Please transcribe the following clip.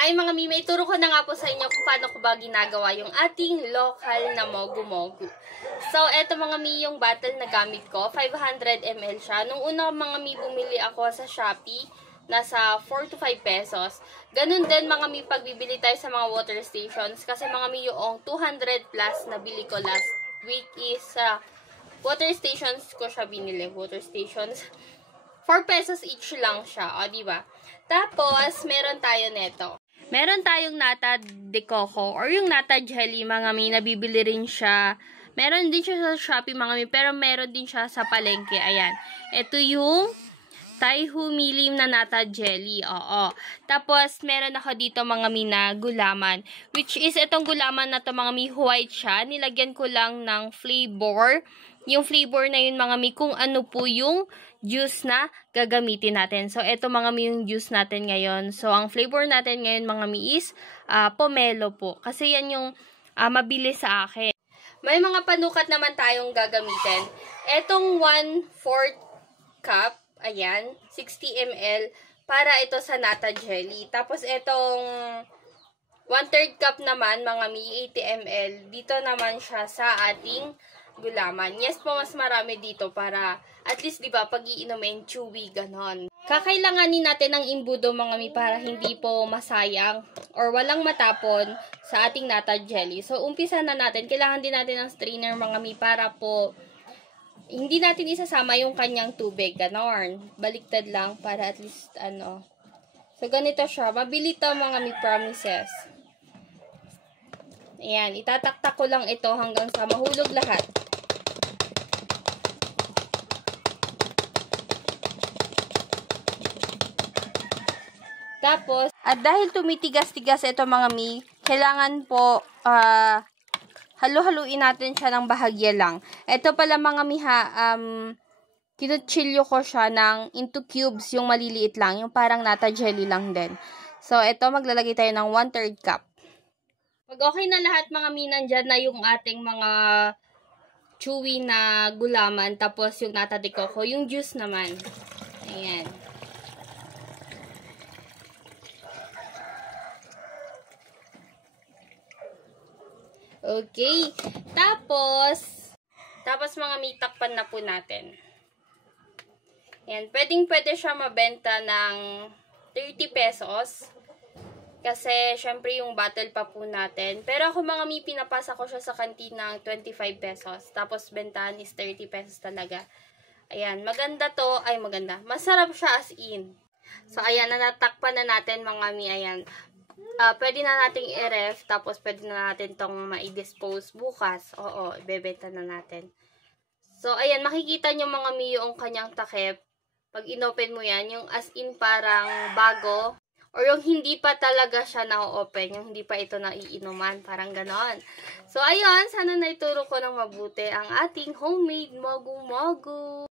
Hi mga mime, ituro ko na nga po sa inyo kung paano ko ba ginagawa yung ating local na mogu-mogu. So, eto mga mi yung bottle na gamit ko. 500 ml siya. Nung una mga mi, bumili ako sa Shopee. Nasa 4 to 5 pesos. Ganun din mga mi, pagbibili tayo sa mga water stations. Kasi mga mi, yung 200 plus na bili ko last week is water stations ko siya binili. Water stations. 4 pesos each lang siya. O, diba? Tapos, meron tayo neto. Meron tayong nata de coco or yung nata jelly, mga mi, nabibili rin siya. Meron din siya sa Shopee, mga mi, pero meron din siya sa palengke. Ayan. Ito yung Taihu Milim na nata jelly. Oo. Tapos, meron ako dito, mga mi, na gulaman. Which is, itong gulaman na to, mga mi, white siya. Nilagyan ko lang ng flavor. Yung flavor na yun, mga mi, kung ano po yung juice na gagamitin natin. So, ito mga mi yung juice natin ngayon. So, ang flavor natin ngayon mga mi is pomelo po. Kasi yan yung mabilis sa akin. May mga panukat naman tayong gagamitin. Etong 1/4 cup, ayan, 60 ml, para ito sa nata jelly. Tapos, etong 1/3 cup naman, mga mi, 80 ml, dito naman siya sa ating gulaman. Yes po, mas marami dito para at least, di ba, pag iinumin, chewy, ganon. Kakailanganin natin ng imbudo, mga mi, para hindi po masayang or walang matapon sa ating nata jelly. So, umpisa na natin. Kailangan din natin ng strainer, mga mi, para po hindi natin isasama yung kanyang tubig, ganon. Baliktad lang para at least, ano. So, ganito siya. Mabili to, mga mi, promises. Ayan, itataktak ko lang ito hanggang sa mahulog lahat. Tapos, at dahil tumitigas-tigas ito, mga mi, kailangan po halu-haluin natin siya ng bahagya lang. Ito pala, mga mi, kinutsilyo ko siya ng into cubes, yung maliliit lang, yung parang nata jelly lang din. So, ito, maglalagay tayo ng 1/3 cup. Pag okay na lahat, mga mi, nandyan na yung ating mga chewy na gulaman, tapos yung nata de coco, yung juice naman. Ayan. Okay. Tapos mga mi, takpan na po natin. Ayan. Pwede siya mabenta ng 30 pesos. Kasi, syempre, yung bottle pa po natin. Pero ako, mga mi, pinapasa ko siya sa kantina ng 25 pesos. Tapos, bentahan is 30 pesos talaga. Ayan. Maganda to. Ay, maganda. Masarap siya as in. So, ayan. Natakpan na natin, mga mi. Ayan. Pwede na nating i-ref, tapos pwede na natin tong ma-dispose bukas. Oo, ibebenta na natin. So, ayan, makikita nyo, mga mi, yung kanyang takip. Pag inopen mo yan, yung as in parang bago, or yung hindi pa talaga siya na-open, yung hindi pa ito naiinuman, parang ganon. So, ayun, sana naituro ko ng mabuti ang ating homemade mogu-mogu.